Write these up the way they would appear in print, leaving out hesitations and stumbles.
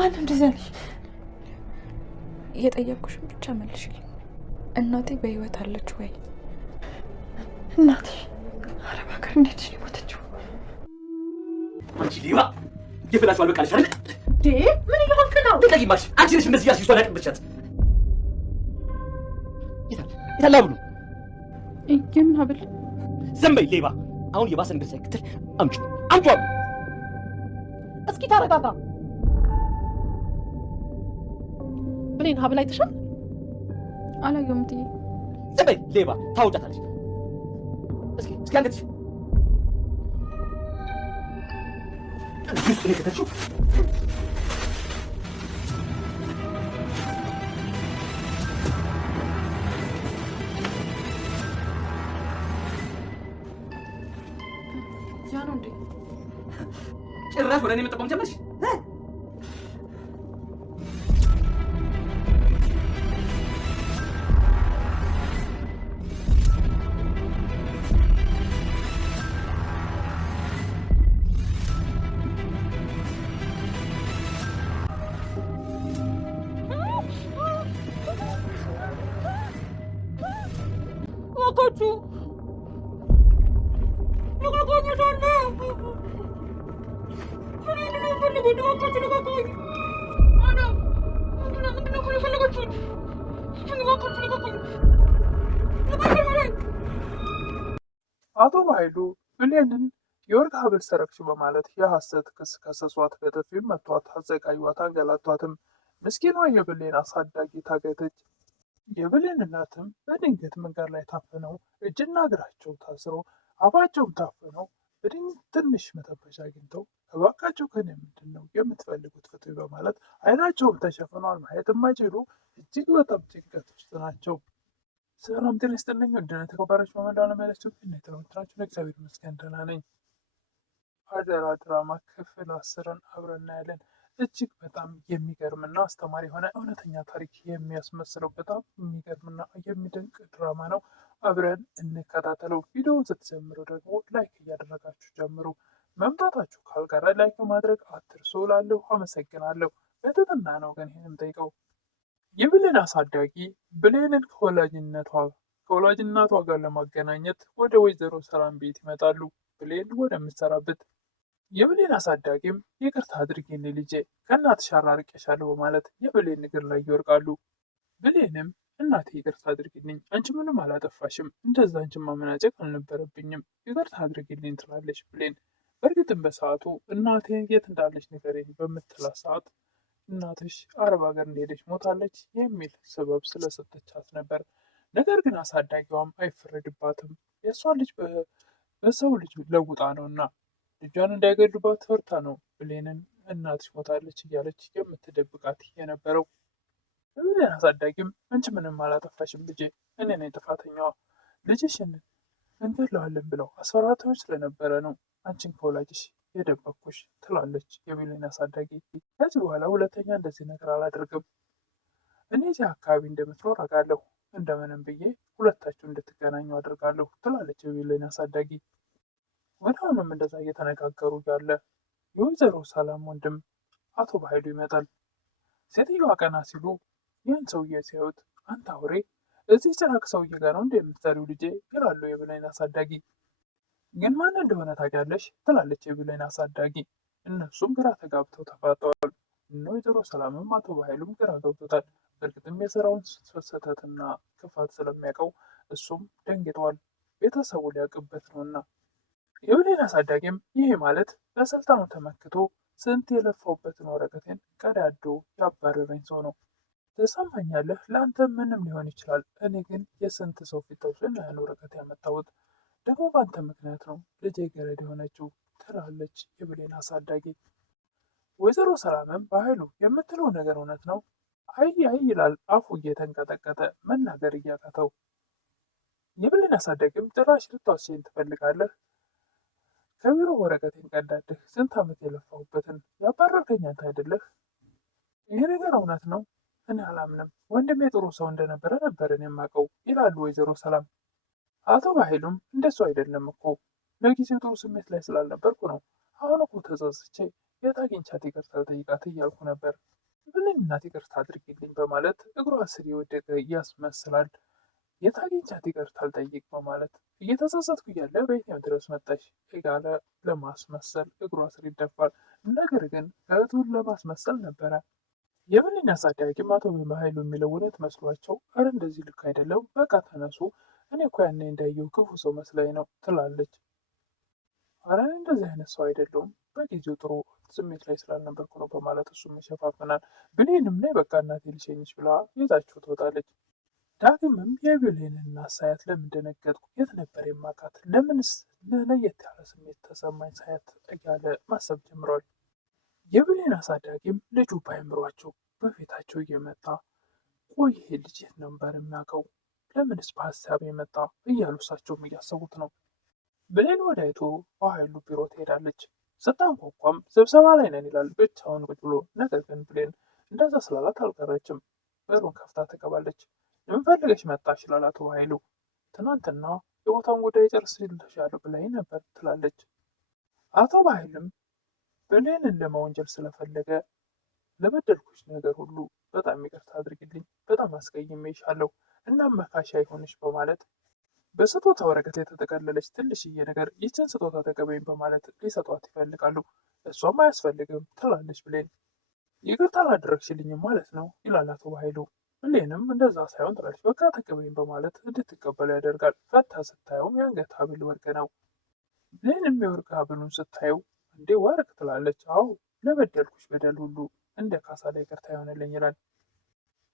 ማን እንደዚህ ያለሽ? እየጠየቅኩሽን ብቻ መልሽልኝ። እናቴ በህይወት አለች ወይ? እናትሽ አረብ ሀገር እንዴት ነው የሞተችው? አንቺ ሌባ የፈላችሁ አልበቃለሽ አይደል? ምን እየሆንክ ነው? ልቀቂማሽ! አንቺ ነሽ እንደዚህ ያስይዟ ያቀበቻት። የታላ ብሉ የምን ሀብል? ዝም በይ ሌባ! አሁን የባሰ ነገር ሳይከተል አምጪ አምጪ! እስኪ ታረጋጋ። ብሌን ሀብል አይተሻል? አላየሁም እትዬ። ዝም በይ ሌባ! ታውጫታለሽ። እስኪ አንገትሽ ነው ከተችው። ያ ነው እንዴ? ጭራሽ ወደ እኔ መጠቆም ጀመርሽ? አቶ ባይሉ ብሌንን የወርቅ ሀብል ሰረቅሽ በማለት የሐሰት ክስ ከሰሷት። በጥፊም መቷት፣ አሰቃዩዋት፣ አንገላቷትም። ምስኪኗ የብሌን አሳዳጊ ታገተች። የብሌን እናትም በድንገት መንገድ ላይ ታፍነው እጅና እግራቸው ታስሮ አፋቸውም ታፍነው ትንሽ መተንፈሻ አግኝተው እባካቸው ከኔ ምንድን ነው የምትፈልጉት ፍትህ በማለት አይናቸውም ተሸፍኗል፣ ማየት የማይችሉ እጅግ በጣም ጭንቀት ውስጥ ናቸው። ሰላም ጤና ይስጥልኝ። ውድና የተከበራችሁ በመላው ዓለም ያላችሁ የተለመዳችሁ እግዚአብሔር ይመስገን ደህና ነኝ። አደራ ድራማ ክፍል 10ን አብረን እናያለን። እጅግ በጣም የሚገርምና አስተማሪ የሆነ እውነተኛ ታሪክ የሚያስመስለው በጣም የሚገርምና የሚደንቅ ድራማ ነው። አብረን እንከታተለው። ቪዲዮውን ስትጀምሩ ደግሞ ላይክ እያደረጋችሁ ጀምሩ። መምጣታችሁ ካልቀረ ላይክ በማድረግ አትርሱ እላለሁ። አመሰግናለሁ። በትህትና ነው ግን ይህንም ጠይቀው። የብሌን አሳዳጊ ብሌንን ከወላጅናቷ ጋር ለማገናኘት ወደ ወይዘሮ ሰላም ቤት ይመጣሉ። ብሌን ወደምትሰራበት። የብሌን አሳዳጊም ይቅርታ አድርጊልኝ ልጄ፣ ከእናትሽ አራርቄሻለሁ በማለት የብሌን እግር ላይ ይወርቃሉ። ብሌንም እናቴ ይቅርታ አድርጊልኝ፣ አንቺ ምንም አላጠፋሽም፣ እንደዛ አንቺን ማመናጨቅ አልነበረብኝም፣ ይቅርታ አድርጊልኝ ትላለች ብሌን። በእርግጥም በሰዓቱ እናቴ የት እንዳለች ንገረኝ በምትላት ሰዓት እናትሽ አረብ ሀገር እንደሄደች ሞታለች የሚል ሰበብ ስለሰጠቻት ነበር። ነገር ግን አሳዳጊዋም አይፈረድባትም። የእሷ ልጅ በሰው ልጅ ለውጣ ነው እና ልጇን እንዳይገድሉባት ፈርታ ነው ብሌንን እናትሽ ሞታለች እያለች የምትደብቃት የነበረው። ብሌን አሳዳጊም አንቺ ምንም አላጠፋሽም ልጄ፣ እኔ ነኝ ጥፋተኛዋ፣ ልጅሽን እንገድለዋለን ብለው አስፈራሪዎች ስለነበረ ነው አንቺን ከወላጅሽ የደበኩሽ ትላለች የብሌን አሳዳጊ። ከዚህ በኋላ ሁለተኛ እንደዚህ ነገር አላደርግም፣ እኔ እዚህ አካባቢ እንደምትኖር አውቃለሁ፣ እንደምንም ብዬ ሁለታችሁ እንድትገናኙ አድርጋለሁ ትላለች የብሌን አሳዳጊ። ወዲያውኑም እንደዛ እየተነጋገሩ ያለ የወይዘሮ ሰላም ወንድም አቶ ባይሉ ይመጣል። ሴትዮዋ ቀና ሲሉ ይህን ሰውዬ ሲያዩት አንተ አውሬ፣ እዚህ ጭራቅ ሰውዬ ጋር ነው እንደ የምትሰሪው ልጄ ይላሉ የብሌን አሳዳጊ። ግን ማን እንደሆነ ታውቂያለሽ? ትላለች የብሌን አሳዳጊ። እነሱም ግራ ተጋብተው ተፋጠዋል። እነ ወይዘሮ ሰላምም አቶ ባይሉም ግራ ገብቶታል። በእርግጥም የስራውን ስህተትና ክፋት ስለሚያውቀው እሱም ደንግጠዋል። ቤተሰቡ ሊያውቅበት ነውና። የብሌን አሳዳጊም ይሄ ማለት በስልጣኑ ተመክቶ ስንት የለፋውበትን ወረቀቴን ቀዳዶ ያባረረኝ ሰው ነው። ትሰማኛለህ? ለአንተ ምንም ሊሆን ይችላል። እኔ ግን የስንት ሰው ፊት ተውሶን ያህል ወረቀት ያመጣሁት ደግሞ በአንተ ምክንያት ነው ልጄ ገረድ የሆነችው ትላለች የብሌን አሳዳጊ። ወይዘሮ ሰላምም በኃይሉ የምትለው ነገር እውነት ነው? አይ ይላል አፉ እየተንቀጠቀጠ መናገር እያቃተው። የብሌን አሳዳጊም ጭራሽ ልታስችኝ ትፈልጋለህ? ከቢሮ ወረቀቴን ቀዳድህ ስንት ዓመት የለፋሁበትን ያባረርከኝ አንተ አይደለህ? ይህ ነገር እውነት ነው? እኔ አላምንም። ወንድሜ ጥሩ ሰው እንደነበረ ነበርን የማውቀው ይላሉ ወይዘሮ ሰላም። አቶ ባይሉም እንደሱ አይደለም እኮ ለጊዜው ጥሩ ስሜት ላይ ስላልነበርኩ ነው። አሁን እኮ ተጸጽቼ የት አግኝቻት ይቅርታ ልጠይቃት እያልኩ ነበር። ብሌን እናት ይቅርታ አድርጊልኝ በማለት እግሯ ስር የወደቀ ያስመስላል። የት አግኝቻት ይቅርታ ልጠይቅ በማለት እየተጸጸትኩ እያለ ቤቴም ድረስ መጣች እያለ ለማስመሰል እግሯ ስር ይደፋል። ነገር ግን እህቱን ለማስመሰል ነበረ። የብሌን አሳዳጊም አቶ ኃይሉ የሚለው እውነት መስሏቸው እረ እንደዚህ ልክ አይደለም፣ በቃ ተነሱ፣ እኔ እኮ ያኔ እንዳየው ክፉ ሰው መስላኝ ነው ትላለች። አረ እንደዚህ አይነት ሰው አይደለሁም፣ በጊዜው ጥሩ ስሜት ላይ ስላልነበርኩ ነው በማለት እሱም ይሸፋፍናል። ብሌንም ላይ በቃ እናቴ ልሸኝች ብላ ይዛቸው ትወጣለች። ዳግምም የብሌንን እናት ሳያት ለምን ደነገጥኩ፣ የት ነበር የማውቃት፣ ለምንስ ለየት ያለ ስሜት ተሰማኝ ሳያት እያለ ማሰብ ጀምሯል። የብሌን አሳዳጊም ልጁ ባይምሯቸው በፊታቸው እየመጣ ቆይ ይሄ ልጅ የት ነበር የሚያውቀው፣ ለምንስ በሀሳብ የመጣ እያሉ እሳቸውም እያሰቡት ነው። ብሌን ወደ አይቶ በኃይሉ ቢሮ ትሄዳለች። ስታንኳኳም ስብሰባ ላይ ነን ይላል ብቻውን ቁጭ ብሎ። ነገር ግን ብሌን እንደዛ ስላላት አልቀረችም። በሩን ከፍታ ትገባለች። ምን ፈልገሽ መጣሽ ይላል አቶ ኃይሉ። ትናንትና የቦታውን ጉዳይ ጨርስልሻለሁ ብላኝ ነበር ትላለች። አቶ ኃይሉም ብሌንን ለመወንጀል ስለፈለገ ለበደልኩሽ ነገር ሁሉ በጣም ይቅርታ አድርግልኝ፣ በጣም አስቀይሜሻለሁ፣ እናም መካሻ ይሆንሽ በማለት በስጦታ ወረቀት የተጠቀለለች ትንሽዬ ነገር ይችን ስጦታ ተቀበይኝ በማለት ሊሰጧት ይፈልጋሉ። እሷም አያስፈልግም ትላለች ብሌን። ይቅርታ አላደረግሽልኝም ማለት ነው ይላል አቶ ኃይሉ። ብሌንም እንደዛ ሳይሆን ትላለች። በቃ ተቀበይኝ በማለት እንድትቀበለው ያደርጋል። ፈታ ስታየውም የአንገት ሀብል ወርቅ ነው። ብሌንም የወርቅ ሀብሉን ስታየው እንዴ ወርቅ ትላለች። አዎ ለበደልኩሽ በደል ሁሉ እንደ ካሳ ላይ ይቅርታ ይሆንልኝ ይላል።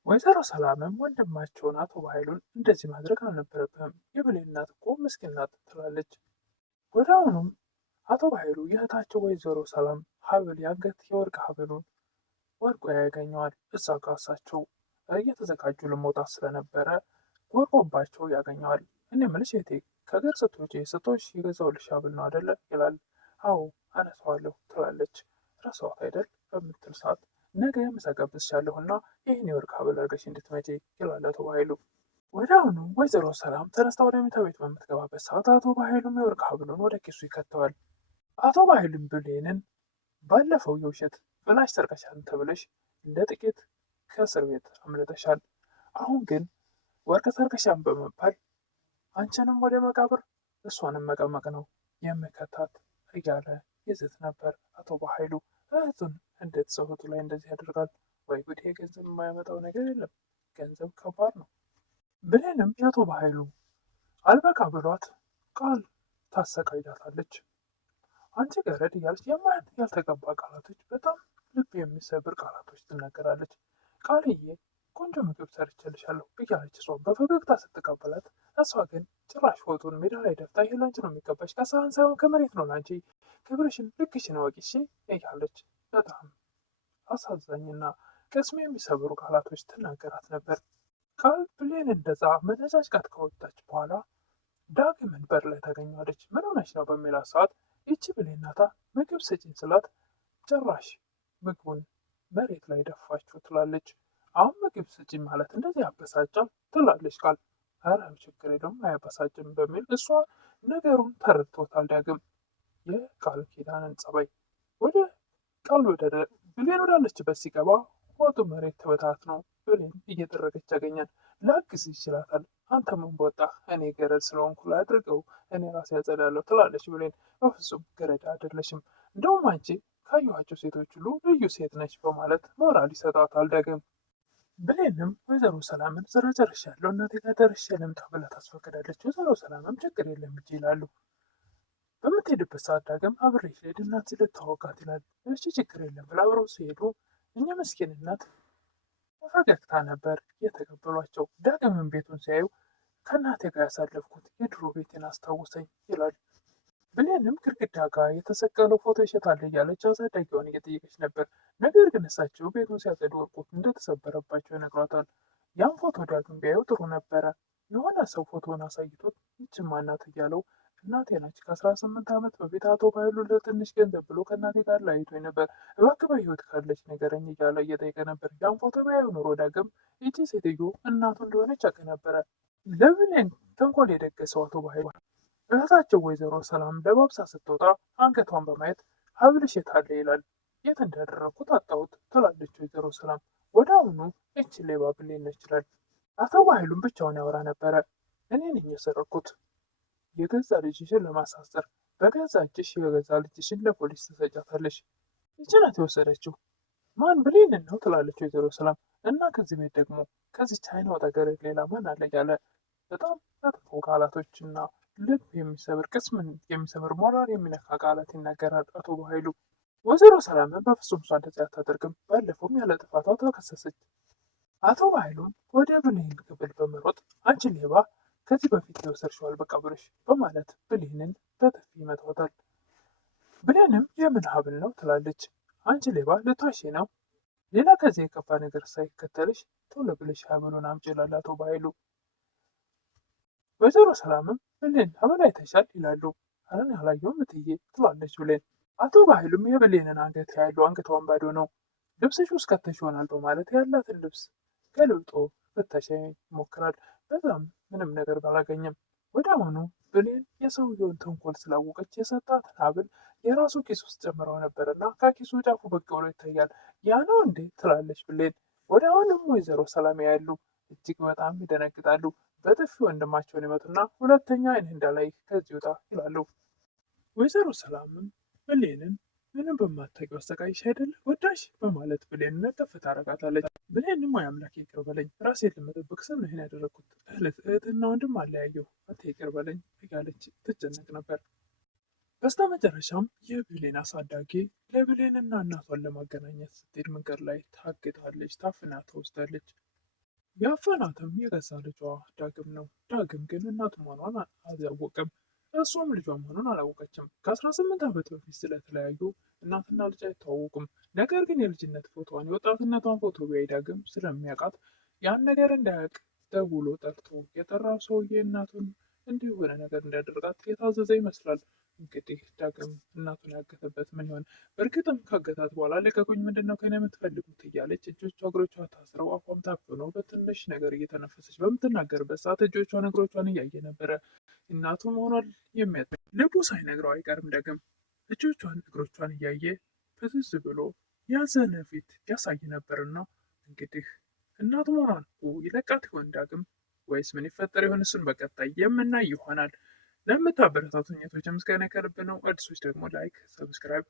ወይዘሮ ሰላምም ወንድማቸውን አቶ ኃይሉን እንደዚህ ማድረግ አልነበረብህም፣ የብሌን እናት እኮ ምስኪን ናት ትላለች። ወደ አሁኑም አቶ ኃይሉ የእህታቸው ወይዘሮ ሰላም ሀብል የአንገት የወርቅ ሀብሉን ወርቆ ያገኘዋል። እዛ ጋ እሳቸው እየተዘጋጁ ለመውጣት ስለነበረ ወርቆባቸው ያገኘዋል። እኔ የምልሽ እህቴ ከገር ስትወጪ ስጦሽ የገዛሁልሽ ሀብል ነው አደለ ይላል። አዎ አነሳዋለሁ ትላለች። ረሳኋት አይደል በምትል ሰዓት ነገ ምሳ ጋብዝሻለሁና ይህን የወርቅ ሀብል አድርገሽ እንድትመጪ ይላል አቶ ኃይሉ። ወደ አሁኑ ወይዘሮ ሰላም ተነስታ ወደ መኝታ ቤት በምትገባበት ሰዓት አቶ ኃይሉም የወርቅ ሀብሉን ወደ ኪሱ ይከተዋል። አቶ ኃይሉም ብሌንን ባለፈው የውሸት ፍላሽ ሰርቀሻል ተብለሽ ለጥቂት ከእስር ቤት አምልጠሻል፣ አሁን ግን ወርቅ ሰርቀሻል በመባል አንቺንም ወደ መቃብር እሷንም መቀመቅ ነው የምከታት እያለ ይዝት ነበር አቶ ኃይሉ። እህቱን እንዴት ሰው እህቱ ላይ እንደዚህ ያደርጋል? ወይ ጉድ! ገንዘብ የማያመጣው ነገር የለም። ገንዘብ ከባድ ነው። ብሌንም የአቶ ኃይሉ አልበቃ ብሏት ቃል ታሰቃይዳታለች። አንቺ ገረድ እያለች የማያት ያልተገባ ቃላቶች፣ በጣም ልብ የሚሰብር ቃላቶች ትናገራለች። ቃልዬ ቆንጆ ምግብ ሰርቼልሻለሁ እያለች እሷ በፈገግታ ስትቀበላት፣ እሷ ግን ጭራሽ ፎቶን ሜዳ ላይ ደፍታ ይሄ ላንቺ ነው የሚገባሽ፣ ከሳህን ሳይሆን ከመሬት ነው ላንቺ፣ ክብርሽን ልክሽን አወቂ እሺ እያለች በጣም አሳዛኝና ቅስም የሚሰብሩ ቃላቶች ትናገራት ነበር። ቃል ብሌን እንደዛ መነጫጭቃት ከወጣች በኋላ ዳግምን በር ላይ ታገኘዋለች። ምን ሆነች ነው በሚላት ሰዓት ይቺ ብሌን ናታ ምግብ ስጪኝ ስላት ጭራሽ ምግቡን መሬት ላይ ደፋችሁ ትላለች። አሁን ምግብ ስጪኝ ማለት እንደዚህ ያበሳጫል ትላለች ቃል። ኧረ ችግር የለውም አያበሳጭም በሚል እሷ ነገሩን ተረድቶታል ዳግም የቃል ኪዳንን ጸባይ። ወደ ቃል ብሌን ወዳለችበት ሲገባ ወጡ መሬት ተበታትኖ ብሌን እየጠረገች ያገኛል። ላግዝ ይችላታል። አንተ ምን በወጣህ፣ እኔ ገረድ ስለሆንኩ ላድርገው፣ እኔ ራሴ ያጸዳለሁ ትላለች ብሌን። በፍጹም ገረድ አይደለሽም፣ እንደውም አንቺ ካየኋቸው ሴቶች ሁሉ ልዩ ሴት ነች በማለት ሞራል ይሰጣታል ዳግም። ብሌንም ወይዘሮ ሰላምን ስራ ጨርሻለሁ እናቴ ጋር ደርሼ ልምጣ ብላ ታስፈቅዳለች። ወይዘሮ ሰላምም ችግር የለም ሂጂ ይላሉ። በምትሄድበት ሰዓት ዳግም አብሬሽ ልሄድ እናት ልታወቃት ይላል። እሺ ችግር የለም ብላ አብረው ሲሄዱ እኛ ምስኪን እናት በፈገግታ ነበር የተቀበሏቸው። ዳግምን ቤቱን ሲያዩ ከእናቴ ጋር ያሳለፍኩት የድሮ ቤቴን አስታውሰኝ ይላል። ብሌንም ግድግዳ ጋር የተሰቀለው ፎቶ ይሸጣል እያለች አሳዳጊዋን እየጠየቀች ነበር። ነገር ግን እሳቸው ቤቱን ሲያጸዱ ወርቁት እንደተሰበረባቸው ይነግሯታል። ያን ፎቶ ዳግም ቢያዩ ጥሩ ነበረ። የሆነ ሰው ፎቶን አሳይቶት ይችማ እናት እያለው እናቴ ናች ከ18 ዓመት በፊት አቶ ኃይሉ ለትንሽ ገንዘብ ብሎ ከእናቴ ጋር ለያይቶኝ ነበር፣ እባክህ በህይወት ካለች ንገረኝ እያለ እየጠየቀ ነበር። ያን ፎቶ ቢያዩ ኑሮ ዳግም ይቺ ሴትዮ እናቱ እንደሆነች ያውቅ ነበረ። ለብሌን ተንኮል የደገሰው አቶ ኃይሉ እህታቸው ወይዘሮ ሰላም ለባብሳ ስትወጣ አንገቷን በማየት ሀብልሽ የት አለ ይላል። የት እንዳደረግኩት አጣሁት ትላለች ወይዘሮ ሰላም። ወደ አሁኑ እች ሌባ ብሌን ነች ይላል። አቶ ባህሉም ብቻውን ያወራ ነበረ። እኔ ነኝ የሰረኩት። የገዛ ልጅሽን ለማሳሰር በገዛ እጅሽ የገዛ ልጅሽን ለፖሊስ ትሰጫታለሽ። ይቺ ናት የወሰደችው። ማን ብሌንን ነው ትላለች ወይዘሮ ሰላም። እና ከዚህ ቤት ደግሞ ከዚህ ቻይና ወጠገር ሌላ ማን አለ ያለ በጣም መጥፎ ቃላቶችና ልብ የሚሰብር ቅስምን የሚሰብር ሞራል የሚነካ ቃላት ይናገራል አቶ በኃይሉ። ወይዘሮ ሰላምን በፍጹም እሷ እንደዚህ አታደርግም፣ ባለፈውም ያለ ጥፋቷ ተከሰሰች። አቶ በኃይሉም ወደ ብሌን ክፍል በመሮጥ አንቺ ሌባ ከዚህ በፊት የወሰድሽው አልበቃ በማለት ብሌንን በጥፊ ይመታታል። ብሌንም የምን ሀብል ነው ትላለች። አንቺ ሌባ ልትዋሺ ነው? ሌላ ከዚህ የከፋ ነገር ሳይከተልሽ ቶሎ ብለሽ ሀብሉን አምጪ ይላል አቶ በኃይሉ። ወይዘሮ ሰላምም ብሌን ሀብል አይተሻል ይላሉ። አረን ያላየውም እትዬ ትላለች ብሌን። አቶ በኃይሉም የብሌንን አንገት ያሉ አንገቷን ባዶ ነው፣ ልብስሽ ውስጥ ከተሽ ይሆናል በማለት ያላትን ልብስ ገልብጦ ፍተሻ ይሞክራል። በዛም ምንም ነገር ባላገኘም ወደ አሁኑ ብሌን የሰውየውን ተንኮል ስላወቀች የሰጣትን ሀብል የራሱ ኪስ ውስጥ ጨምረው ነበር እና ከኪሱ ጫፉ ብቅ ብሎ ይታያል። ያ ነው እንዴ ትላለች ብሌን። ወደ አሁንም ወይዘሮ ሰላም ያሉ እጅግ በጣም ይደነግጣሉ። በጥፊ ወንድማቸውን ይመቱና ሁለተኛ አይን እንዳላይ ከዚህ ውጣ ይላሉ። ወይዘሮ ሰላምም ብሌንን ምንም በማታውቂው አሰቃይሽ አይደለ ወዳሽ በማለት ብሌንን ነቀፍ ታረጋታለች። ብሌንም ወይ አምላክ ይቅር በለኝ፣ ራሴን ለመጠበቅ ስል ነው ይሄን ያደረግኩት፣ እህትና ወንድም አለያየሁ፣ አንተ ይቅር በለኝ እያለች ትጨነቅ ነበር። በስተመጨረሻም የብሌን አሳዳጊ ለብሌንና እናቷን ለማገናኘት ስትሄድ መንገድ ላይ ታግታለች፣ ታፍና ተወስዳለች። ያፈናትም የገዛ ልጇ ዳግም ነው። ዳግም ግን እናቱ መሆኗን አላወቀም። እሷም ልጇ መሆኑን አላወቀችም። ከ18 ዓመት በፊት ስለተለያዩ እናትና ልጅ አይተዋወቁም። ነገር ግን የልጅነት ፎቶዋን የወጣትነቷን ፎቶ ቢያይ ዳግም ስለሚያውቃት ያን ነገር እንዳያውቅ ደውሎ ጠርቶ የጠራው ሰውዬ እናቱን እንዲሁ የሆነ ነገር እንዲያደርጋት የታዘዘ ይመስላል። እንግዲህ ዳግም እናቱን ያገተበት ምን ይሆን? በእርግጥም ካገታት በኋላ ልቀቁኝ፣ ምንድን ነው ከእኔ የምትፈልጉት እያለች እጆቿ እግሮቿ ታስረው አፏም ታፍኖ በትንሽ ነገር እየተነፈሰች በምትናገርበት ሰዓት እጆቿን እግሮቿን እያየ ነበረ እናቱ መሆኗን የሚያጥ ልቡ ሳይነግረው አይቀርም። ዳግም እጆቿን እግሮቿን እያየ ፍዝዝ ብሎ ያዘነ ፊት ያሳይ ነበርና እንግዲህ እናቱ መሆኗን ይለቃት ይሆን ዳግም ወይስ ምን ይፈጠር ይሆን? እሱን በቀጣይ የምናይ ይሆናል። ለምታበረታቱኝ እህቶቼ ምስጋና ከልብ ነው። አዲሶች ደግሞ ላይክ፣ ሰብስክራይብ